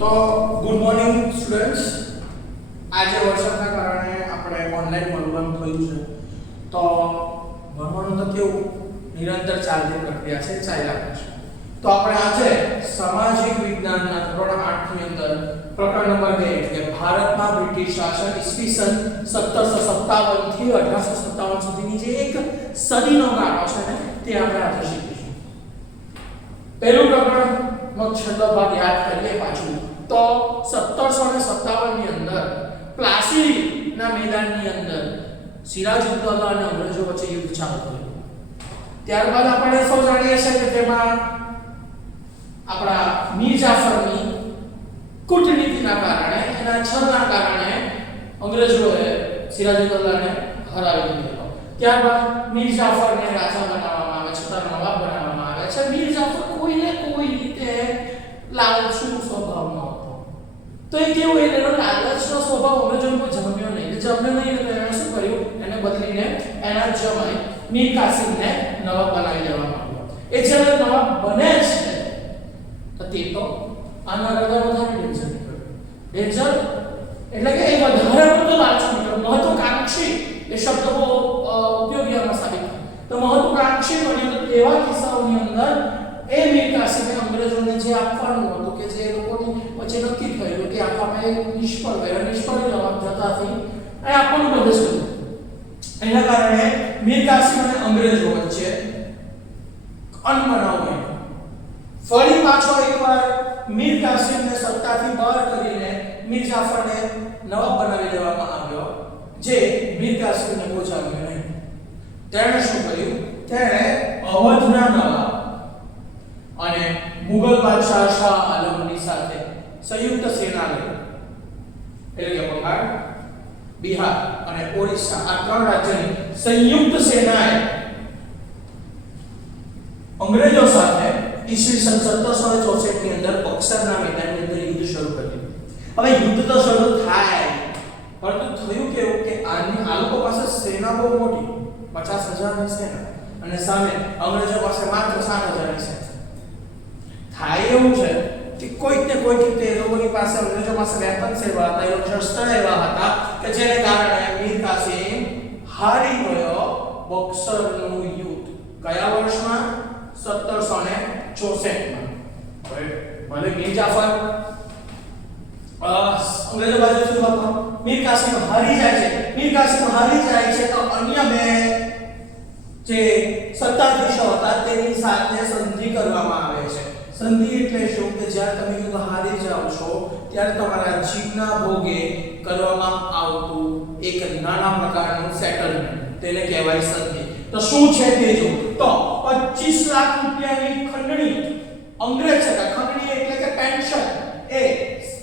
તો good morning students. આજે વરસાદના કારણે આપણે ઓનલાઈન ભણવાનું થયું છે. તો ભણવાનું તો કેવું નિરંતર ચાલતી પ્રક્રિયા છે, ચાલ્યા કરે છે. તો આપણે આજે સામાજિક વિજ્ઞાનના ધોરણ 8 ની અંદર પ્રકરણ નંબર 2 એટલે ભારતમાં બ્રિટિશ શાસન ઈસવીસન 1757 થી 1857 સુધીની જે એક સદીનો ગાળો છે ને તે આપણે આજે શીખીશું. પહેલું પ્રકરણ નો છેલ્લો ભાગ યાદ કરીએ પાછું. તો 1757 ની અંદર પ્લાસી ના મેદાનની અંદર સિરાજુદ્દૌલા અને અંગ્રેજો વચ્ચે યુદ્ધ ચાલુ થયું. ત્યારબાદ આપણે સૌ જાણીએ છીએ કે તેમાં આપણા મીર જાફરની કૂટનીતિના કારણે એના છલના કારણે અંગ્રેજોએ સિરાજુદ્દૌલાને હરાવી દીધો. ત્યારબાદ મીર જાફરને રાજા બનાવવામાં આવે છે, નવાબ બનાવવામાં આવે છે. મીર જાફર કોઈને કોઈ રીતે લાલચુ સ્વભાવનો હતો. તો એ કેવું એનો લાલચનો સ્વભાવ અંગ્રેજોમાં જમ્યો નહીં. જમ્યો નહીં એટલે એણે શું કર્યું, એને બદલીને એના જમાઈ મીર કાસિમને નવાબ બનાવી દેવામાં આવ્યો. એ જ્યારે નવાબ બને છે તો તે તો આના કરતા વધારે ડેન્જર નીકળ્યો. ડેન્જર એટલે કે એ વધારે પડતો લાલચુ નીકળ્યો. મહત્વાકાંક્ષી એ શબ્દ બહુ ઉપયોગી આમાં સાબિત થાય. તો મહત્વાકાંક્ષી બન્યો. તો એવા કિસ્સાઓની અંદર એ મીર કાસિમે અંગ્રેજોને જે આપવાનું હતું કે જે લોકોની વચ્ચે નક્કી થયેલું કે આપવામાં નિષ્ફળ ગયા, નિષ્ફળ જવાબ જતાથી એ આપવાનું બંધ જ કર્યું. એના કારણે મીર કાસિમ અને અંગ્રેજો વચ્ચે અનબનાવ બન્યો. ફરી પાછો એકવાર મીર કાસિમને સત્તાથી બહાર કરીને મીર જાફરને નવાબ બનાવી દેવામાં આવ્યો, જે મીર કાસિમને પહોંચાડ્યો નહીં. તેણે શું કર્યું, તેણે અવધના નવાબ અને મુગલ બાદશાહ શાહ આલમની સાથે સંયુક્ત સેના લઈ, એટલે કે બંગાળ, બિહાર અને ઓડિશા આ ત્રણ રાજ્યની સંયુક્ત સેનાએ અંગ્રેજો સાથે ઈસવીસન 1764 ની અંદર બક્સરના મેદાનની અંદર યુદ્ધ શરૂ કર્યું. હવે યુદ્ધ તો શરૂ થાય, પરંતુ થયું કેવું કે આ લોકો પાસે સેના બહુ મોટી 50,000 ની સેના અને સામે અંગ્રેજો પાસે માત્ર 7,000 ની સેના. થાય એવું છે કે કોઈક ને કોઈક રીતે એ લોકોની પાસે અંગ્રેજો પાસે વેપન્સ એવા હતા, એ શસ્ત્ર એવા હતા કે જેને કારણે મીર કાસિમ હારી ગયો બક્સરનું યુદ્ધ. કયા વર્ષમાં? 1764 માં. ભલે મીર જાફર અંગ્રેજો બાજુથી હતો, મીર કાસિમ હારી જાય છે. મીર કાસિમ હારી જાય છે તો અન્ય બે જે સત્તાધીશો હતા તેની સાથે સંધિ કરવામાં આવે છે. સંધિ એટલે શું કે જ્યારે તમે યુદ્ધ હારી જાવ છો ત્યારે તમારા જીવના ભોગે કરવામાં આવતું એક નાના પ્રકારનું સેટલમેન્ટ, તેને કહેવાય સંધિ. તો શું છે તે જો, તો 25 લાખ રૂપિયાની ખંડણી અંગ્રેજ સરકાર, ખંડણી એટલે કે પેન્શન, એ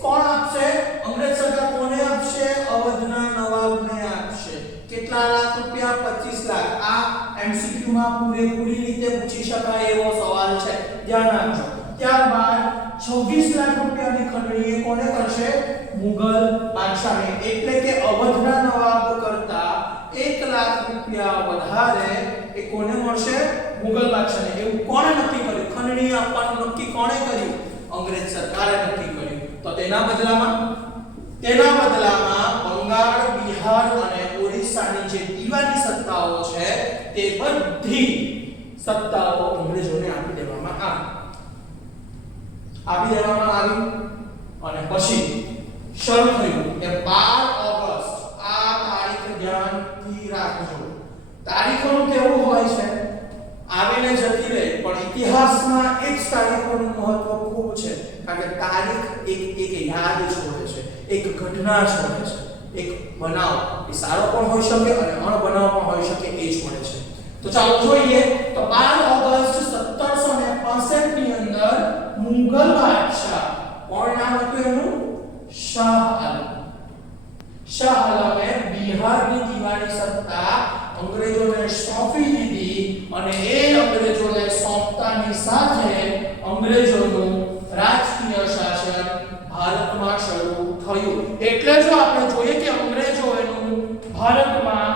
કોણ આપશે? અંગ્રેજ સરકાર કોને આપશે? અવધના નવાબને આપશે. કેટલા લાખ રૂપિયા? 25 લાખ. આ એમસીક્યુ માં પૂરેપૂરી રીતે પૂછી શકાય એવો સવાલ છે, ધ્યાન આપજો. ત્યારબાદ 26 લાખ રૂપિયાની ખંડણી એ કોને કરશે? મુગલ બાદશાહને. એટલે કે અવધના નવાબ કરતા 1 લાખ રૂપિયા વધારે એ કોને મળશે? મુગલ બાદશાહને. એવું કોણે નક્કી કર્યું? ખંડણી આપવાનું નક્કી કોણે કર્યું? અંગ્રેજ સરકારે નક્કી કર્યું. તો તેના બદલામાં બંગાળ, બિહાર અને ઓરિસ્સાની જે દીવાની સત્તાઓ છે તે બધી સત્તાઓ અંગ્રેજોને આપી દેવામાં આવી. અને પછી શરૂ થયું કે 12 ઓગસ્ટ, આ તારીખ ધ્યાનથી રાખજો. તારીખોનું કેવું હોય છે, આવીને જતી રહે, પણ ઇતિહાસમાં એક તારીખોનું મહત્વ ખૂબ છે, કારણ કે તારીખ એક યાદ છોડે છે, એક ઘટના છોડે છે, એક બનાવ. એ સારો પણ હોઈ શકે અને અણબનાવ પણ હોઈ શકે, એ છોડે છે. તો ચાલો જોઈએ. તો 12 ઓગસ્ટ 1765 ની અંદર મુગલ બાદશાહ, કોણ નામ હતું એનું? શાહ આલમ. શાહ આલમે બિહારની દીવાની સત્તા અંગ્રેજોને સોંપી દીધી અને એ અંગ્રેજોને સોંપતાની સાથે અંગ્રેજોનું રાજકીય શાસન ભારતમાં શરૂ થયું. એટલે જો આપણે જોઈએ કે અંગ્રેજોનું ભારતમાં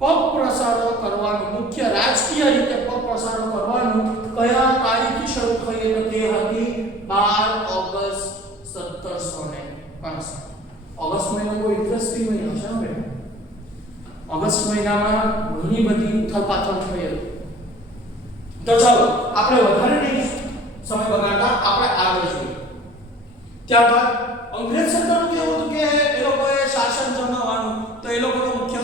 પગ પ્રસારો કરવાનું, મુખ્ય રાજકીય રીતે પગ પ્રસારો કરવાનું કયા તારીખથી શરૂ થઈ? તો તે હતી 12 1765. ઓગસ્ટ મહિનો બહુ ઇન્ટરેસ્ટિંગ મહિનો છે હો બેટા. ઓગસ્ટ મહિનામાં ઘણી બધી ઉથલપાથલ થઈ હતી. તો ચાલો આપણે વધારે નહીં સમય બગાડતા આપણે આગળ જોઈએ. ત્યારબાદ અંગ્રેજ સરકારનું કેવું હતું કે એ લોકોએ શાસન જમાવવાનું, તો એ લોકોનો મુખ્ય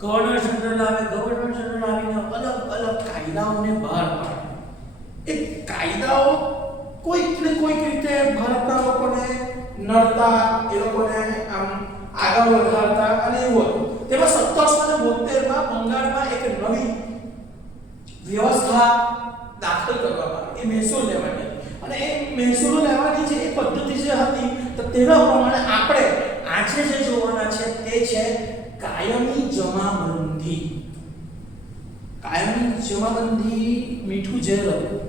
ગવર્નર જનરલ આવે. ગવર્નર જનરલ આવીને અલગ અલગ કાયદાઓને બહાર પાડે. એ કાયદાઓ કોઈક ને કોઈક રીતે ભારતના લોકોને નડતા, એ લોકોને આમ આગળ વધારતા અને એવું હતું. તેમાં 1772 માં બંગાળમાં એક નવી વ્યવસ્થા દાખલ કરવામાં આવી. એ મહેસૂલ લેવાની અને એ મહેસૂલ લેવાની જે પદ્ધતિ જે હતી તો તેના પ્રમાણે આપણે આજે જે જોવાના છે તે છે કાયમી જમાબંધી. કાયમી જમાબંધી મીઠું ઝેર હતું.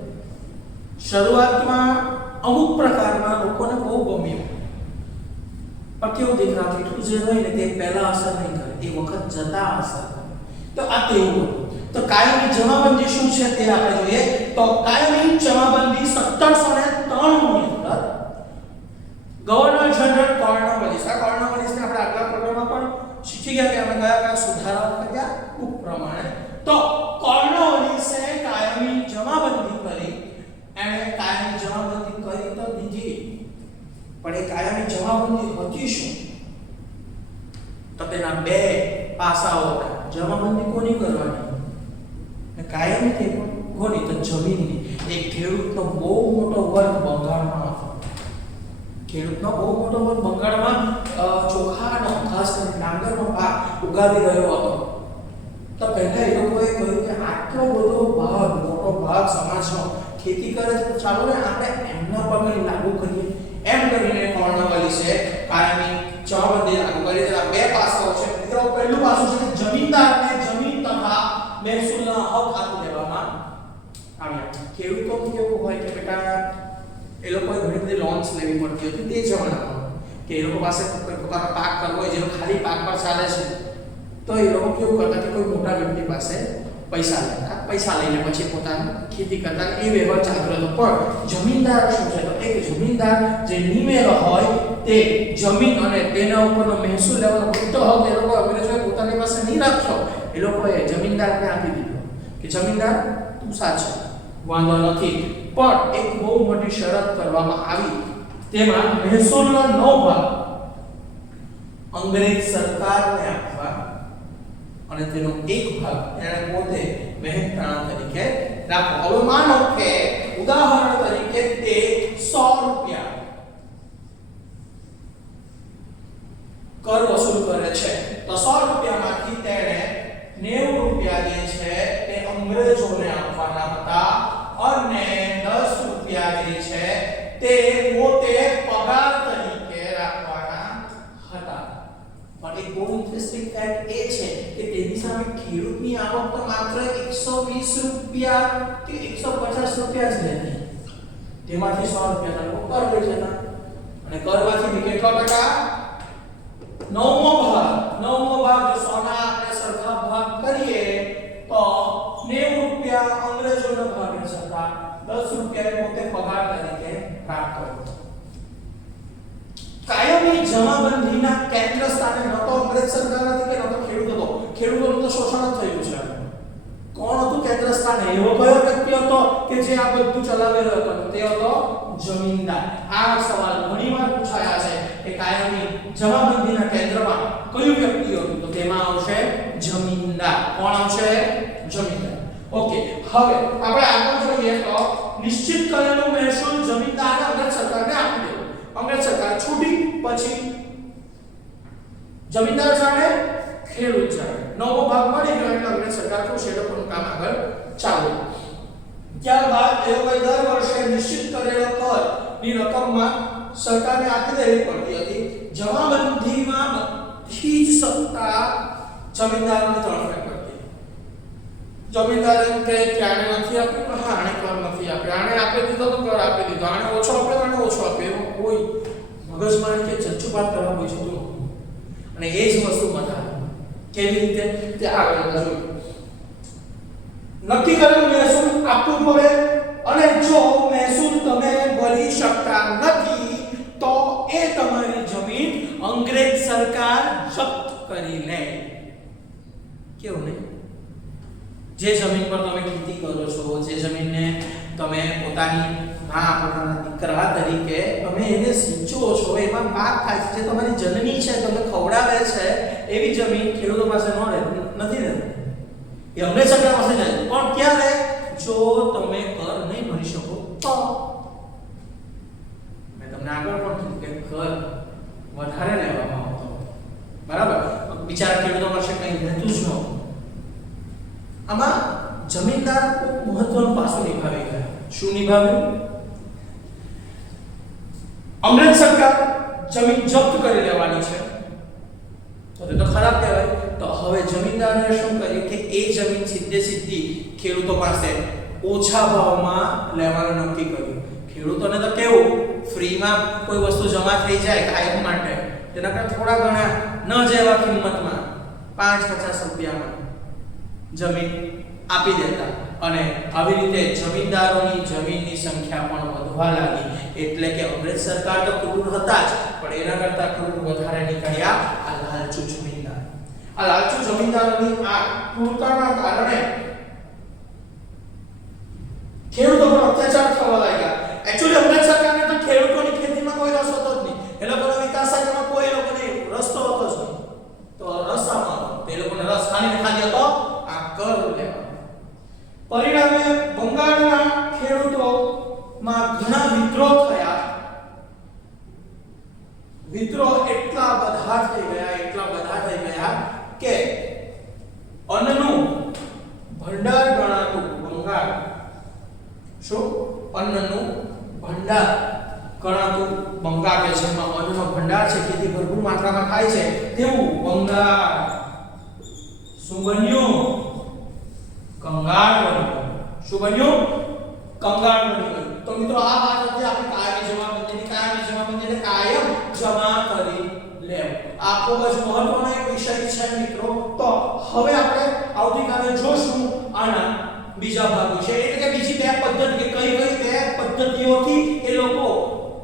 શરૂઆતમાં અમુક પ્રકારના લોકોને બહુ ગમ્યું, પણ કેવું દીકરા મીઠું ઝેર હોય ને તે પહેલા અસર નહીં કરે, એ વખત જતા અસર કરે. તો આ તેવું હતું. તો કાયમી જમાબંધી શું છે તે આપણે જોઈએ. તો કાયમી જમાબંધી 1703 ની અંદર ગવર્નર જનરલ કોર્નવાલિસ, આ કોર્નવાલિસને આપણે આગલા પ્રોગ્રામમાં પણ શીખી ગયા કે અમે કયા કયા સુધારાઓ કર્યા ઉપ પ્રમાણે. તો કોર્નવાલિસે કાયમી જમાબંધી કરી. એણે કાયમી જમાબંધી કરી તો દીધી, પણ એ કાયમી જમાબંધી હતી શું? તો તેના બે પાસાઓ હતા. જમાબંધી કોની કરવાની? કાયમી તે કોની? તો જમીનની. એક ખેડૂતનો બહુ મોટો વર્ગ બંગાળમાં હતો. ખેડૂતનો બહુ મોટો વર્ગ બંગાળમાં ચોખાનો, ખાસ કરીને ડાંગરનો પાક ઉગાવી રહ્યો હતો. તો પહેલા એ લોકોએ કહ્યું કે આટલો બધો ભાગ, મોટો ભાગ સમાજનો ખેતી કરે છે, તો ચાલો ને આપણે એમના પર કંઈ લાગુ કરીએ. એમ કરીને કોર્નવાલિસે કાયમી જમાબંધી લાગુ કરી. તેના બે પાસાઓ છે. તો પહેલું પાસું છે કે જમીનદારને જમીન તથા મહેસૂલના હક આપી દેવામાં આવ્યા. ખેડૂતો કેવું હોય કે બેટા એ લોકોએ ઘણી બધી લોન્સ લેવી પડતી હતી તે જમાનામાં, કે એ લોકો પાસે પોતાનો પાક કરવો હોય, જેનો ખાલી પાક પર ચાલે છે, તો એ લોકો કેવું કરતા કે કોઈ મોટા વ્યક્તિ પાસે પૈસા લેતા, પૈસા લઈને પછી પોતાની ખેતી કરતા. એ વ્યવહાર ચાલતો હતો. પણ જમીનદાર શું છે? તો એક જમીનદાર જે નિમેલો હોય તે જમીન અને તેના ઉપરનો મહેસૂલ લેવાનો બધો હક એ લોકો અંગ્રેજોએ પોતાની પાસે નહીં રાખ્યો. એ લોકોએ જમીનદારને આપી દીધો કે જમીનદાર તું સાચો, વાંધો નથી, પણ એક બહુ મોટી શરત કરવામાં આવી. તેમાં મહેસૂલનો 9 ભાગ અંગ્રેજ સરકારને આપવા અને તેનો એક ભાગ એને પોતે મહેનતાણા તરીકે રાખો. હવે માનો કે ઉદાહરણ તરીકે તે 100 રૂપિયા કર વસૂલ કરે છે, તો 100 રૂપિયામાંથી તેણે 90 રૂપિયા જે છે તે અંગ્રેજોને આપવાના હતા અને 10 રૂપિયા જે છે તે પોતે પગાર તરીકે રાખવાના હતા. પણ એક બહુ ઇન્ટરેસ્ટિંગ ફેક્ટ એ છે કે તેની સામે ખેડૂતની આવક તો માત્ર 120 રૂપિયા કે 150 રૂપિયા જ રહેતી. તેમાંથી 100 રૂપિયા લોકો કર લઈ જતા અને કરમાંથી કેટલો ટકા? 9મો ભાગ. જો સોના આપણે સરખા ભાગ કરીએ તો 90 રૂપિયા અંગ્રેજોને ભાગે જતા, 10 રૂપિયા પોતે પગાર તરીકે પ્રાપ્ત કરતો. કાયમી જમાબંધીના કેન્દ્ર સ્થાને ન તો અંગ્રેજ સરકાર હતી કે ન તો ખેડૂત હતો. ખેડૂતોનું તો શોષણ જ થયું છે. કોણ હતું કેન્દ્ર સ્થાને? એવો કયો વ્યક્તિ હતો કે જે આ બધું ચલાવી રહ્યો હતો? તે હતો જમીનદાર. આ સવાલ ઘણીવાર પૂછાયા છે કે કાયમી જમાબંધીના કેન્દ્રમાં કયું વ્યક્તિ હતું? તો તેમાં આવશે જમીનદાર. કોણ આવશે? જમીનદાર. ઓકે, હવે આપણે આગળ જોઈએ તો નિશ્ચિત કરેલું મહેસૂલ જમીનદારને અંગ્રેજ સરકારને આપી દેવો. અંગ્રેજ સરકાર છૂટી પછી જમીનદાર જાણે, ખેડૂત જાણે. 9મો ભાગ મળી ગયો એટલે અંગ્રેજ સરકાર ખુશ, એ લોકોનું કામ આગળ ચાલુ. ત્યારબાદ એ લોકોએ દર વર્ષે નિશ્ચિત કરેલો કરની રકમમાં સરકારને આપી દેવી પડતી હતી. જમાબંધીમાં બધી જ સત્તા જમીનદારોની તરફે પડતી. જમીનદાર એમ કહે કે આને નથી આપ્યું, હા આને કર નથી આપ્યો, આને આપી દીધો તો કર આપી દીધો, આને ઓછો આપ્યો આને ઓછો આપ્યો, એમાં કોઈ મગજમારી કે ચચ્ચુપાત કરવા કોઈ જતું નહોતું. અને એ જ વસ્તુ બતાવે કેવી રીતે તે આગળ જોયું. નક્કી કરેલું મહેસૂલ આપવું પડે અને જો મહેસૂલ તમે ભરી શકતા નથી તો સરકાર જપ્ત કરી લે. કેવું નહીં? જે જમીન પર તમે ખેતી કરો છો, જે જમીનને તમે પોતાની પોતાના દીકરા તરીકે તમે એને સિંચો છો, એમાં પાક થાય છે, જે તમારી જનની છે, તમને ખવડાવે છે, એવી જમીન ખેડૂતો પાસે નથી રહેતી. એ અંગ્રેજ સરકાર પાસે જાય. પણ ક્યારે? જો તમે કર નહીં ભરી શકો તો. મેં તમને આગળ પણ કીધું કે કર વધારે લેવામાં આવતો, બરાબર? બિચારા ખેડૂતો પાસે કંઈ રહેતું જ નહોતું. આમાં જમીનદાર ખૂબ મહત્વનું પાસું નિભાવી ગયા. શું નિભાવ્યું? અંગ્રેજ સરકાર જમીન જપ્ત કરી લેવાની છે, તો તે તો ખરાબ કહેવાય. તો હવે જમીનદારોએ શું કર્યું કે એ જમીન સીધી ખેડૂતો પાસે ઓછા ભાવમાં લેવાનું નક્કી કર્યું. ખેડૂતોને તો કેવું, ફ્રીમાં કોઈ વસ્તુ જમા થઈ જાય કાયમ માટે, તેના કરતા થોડા ઘણા ન જેવા કિંમતમાં 5-50 રૂપિયામાં જમીન આપી દેતા. અને આવી રીતે જમીનદારોની જમીનની સંખ્યા પણ વધવા લાગી. એટલે કે અંગ્રેજ સરકાર તો ક્રૂર હતા જ, પણ એના કરતા ક્રૂર વધારે નીકળ્યા આ લાલચુ જમીનદાર. આ લાલચુ જમીનદારોની આ ક્રૂરતાના કારણે ખેડૂતો પર અત્યાચાર થવા લાગ્યા. એક્ચ્યુઅલી અંગ્રેજ સરકારને તો ખેડૂતોની ખેતીમાં કોઈ રસ હતો જ નહીં. એ લોકોનો વિકાસ સાધનમાં કોઈ લોકોને રસ્તો હતો જ નહીં. તો રસ્તામાં તે લોકોને રસ ખાલી હતો આ કર લેવા. પરિણામે બંગાળના ખેડૂતોમાં ઘણા વિદ્રોહ થયા. વિદ્રોહ એટલા બધા થઈ ગયા કે અન્નનું ભંડાર ગણાતું બંગાળ, શું અન્નનું ભંડાર ગણાતું બંગાળ કે જેમાં અન્નનો ભંડાર છે, ખેતી ભરપૂર માત્રામાં થાય છે, તેવું બંગાળ શું બન્યું? કંગાળ બન્યું. શું બન્યું? કંગાળ બન્યું. તો મિત્રો આ વાત હતી આપણી કાયમી જમાબંધીને કાયમ જમા કરી લેવું. આ ખૂબ જ મહત્વનો એક વિષય છે મિત્રો. તો હવે આપણે આવતીકાલે જોશું આના બીજા ભાગ વિશે, એટલે કે બીજી બે પદ્ધતિ, કે કઈ બે પદ્ધતિઓથી એ લોકો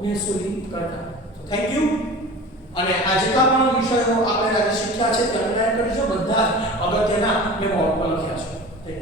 મહેસૂલી કરતા. તો થેન્ક યુ. અને આ જેટલા પણ વિષયો આપણે આજે શીખ્યા છે તે અનુસરણ કરીશું. બધા અગત્યના મેં બોર્ડ પર લખ્યા છે.